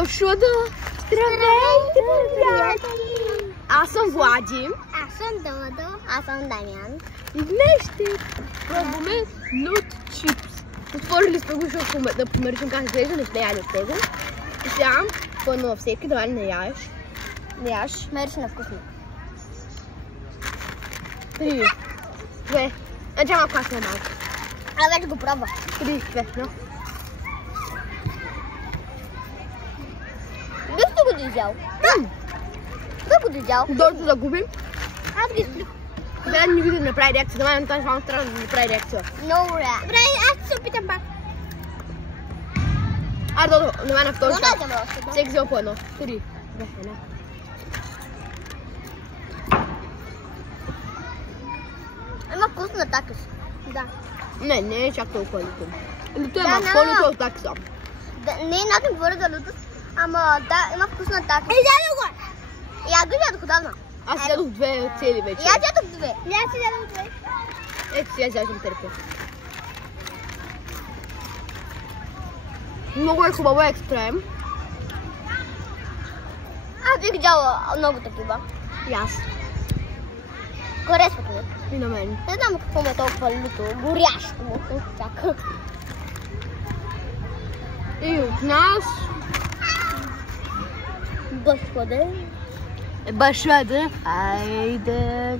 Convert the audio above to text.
Пошудо! Здравейте, приятели! Аз съм Влади. Аз съм Додо. Аз съм Дамян. И днес ще пробваме нут чипс. Отворили сме го, защото да помиришем как изглежда, не сме яли от него. И сега, пълно във всеки, давай не яеш. Не яш. Мериш на вкусно. 3, 2, надявам малко аз не малко. А вече го пробва. 3, 2, no. Къде сте го дизял? Къде го дизял? Дорто да губим. Аз ги сплих. Да не види да направи реакция. Давай на тази само трябва да направи реакция. Много добре. Добре, аз ще се опитам пак. Айде, Додо, давай на втори шанс. Дайте още, да. Всеки взел по едно. 3, 2, 1. Има вкусна такъс. Да. Не е чак толкова лито. Лито е Да, малко да. по-лито от такса. Не е начин говоря за лютост, ама да, има вкусна такъс. Ядох го! Я го ядох отдавна. Аз ядох 2 цели вече. И аз ядох 2. И аз ядох 2. Ето сега изяждам търпя. Много е хубаво екстрем. Аз бих взяла много такива. И аз. Харесват ми. И на мен. Не знам какво ме е толкова люто. Горящо му. Чака. И от нас Господи. е башвада. Айде.